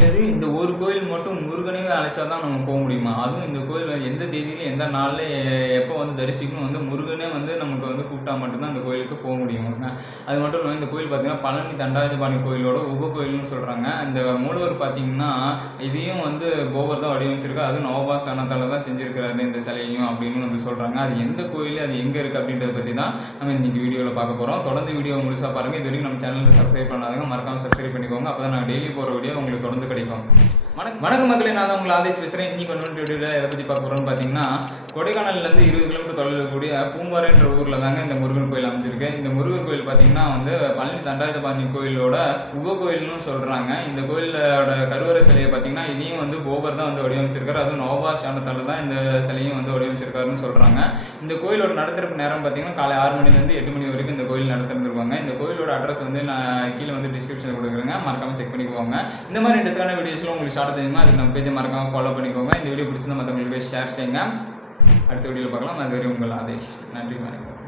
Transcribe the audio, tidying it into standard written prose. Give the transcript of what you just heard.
என்னது இந்த ஒரு கோயில் மட்டும் முருகனையே அழைச்சா தான் நம்ம போக முடியுமா? அதுவும் இந்த கோயில் எந்த தேதியில எந்த நாளில் எப்போ வந்து தரிசிக்கணும் வந்து முருகனே வந்து நமக்கு வந்து கூப்பிட்டா மட்டும்தான் அந்த கோயிலுக்கு போக முடியும். அது மட்டும் இல்லாமல் இந்த கோயில் பார்த்தீங்கன்னா பழனி தண்டாயுதபாணி கோயிலோட உப கோயில்னு சொல்கிறாங்க. இந்த மூலவர் பார்த்தீங்கன்னா இதையும் வந்து போகர் தான் வடிவமைச்சிருக்கு. அதுவும் நவபாஷாணத்தால் தான் செஞ்சுருக்கிறாரு இந்த சிலையும் அப்படின்னு வந்து சொல்கிறாங்க. அது எந்த கோயில், அது எங்கே இருக்குது அப்படின்றத பற்றி தான் நம்ம இன்றைக்கி வீடியோவில் பார்க்க போகிறோம். தொடர்ந்து வீடியோ முழுசாக பாருங்கள். இது வரைக்கும் நம்ம சேனலில் சப்ஸ்கிரைப் பண்ணாதவங்க மறக்காமல் சப்ஸ்கிரைப் பண்ணிக்கோங்க. அப்போ தான் நாங்கள் டெய்லி போகிற வீடியோ உங்களுக்கு தொடர்ந்து கிடைக்கும். வணக்கம் மக்களே, நான் தான் உங்களை ஆதேஷ் பேசுகிறேன். இன்னைக்கு ஒன்று வீடியோவில் எதை பற்றி பார்க்க போகிறோம்னு பார்த்தீங்கன்னா, கொடைக்கானல்லேருந்து 20 கிலோமீட்டர் தொலைவில் இருக்கக்கூடிய பூம்பாறைன்ற ஊரில் தாங்க இந்த முருகன் கோயில் அமைஞ்சிருக்கு. இந்த முருகன் கோயில் பார்த்தீங்கன்னா வந்து பழனி தண்டாயுதபாணி கோயிலோட உப கோயில்னு சொல்கிறாங்க. இந்த கோயிலோட கருவறை சிலையை பார்த்தீங்கன்னா இதையும் வந்து போகர் தான் வந்து வடிவமைச்சிருக்காரு. அதுவும் நவபாஷாணத்தால் தான் இந்த சிலையும் வந்து வடிவமைச்சிருக்காருன்னு சொல்கிறாங்க. இந்த கோயிலோட நடத்திறப்பு நேரம் பார்த்தீங்கன்னா காலை 6 மணிலேருந்து 8 மணி வரைக்கும் இந்த கோயில் நடத்திருந்துருவாங்க. இந்த கோயிலோட அட்ரஸ் வந்து நான் கீழே வந்து டிஸ்கிரிப்ஷனில் கொடுக்குறேங்க, மறக்காமல் செக் பண்ணிக்கோங்க. இந்த மாதிரி இன்ட்ரெஸ்டான வீடியோஸ்லாம் உங்களுக்கு ஷார்ட் தெரியுமா, அதுக்கு நம்ம பேஜை மறக்காமல் ஃபாலோ பண்ணிக்கோங்க. இந்த வீடியோ பிடிச்சிருந்தா மற்றவங்களுக்கு ஷேர் செய்யுங்க. அடுத்த வீடியோவில் பார்க்கலாம். அதுவரை உங்கள் ஆதேஷ். நன்றி, வணக்கம்.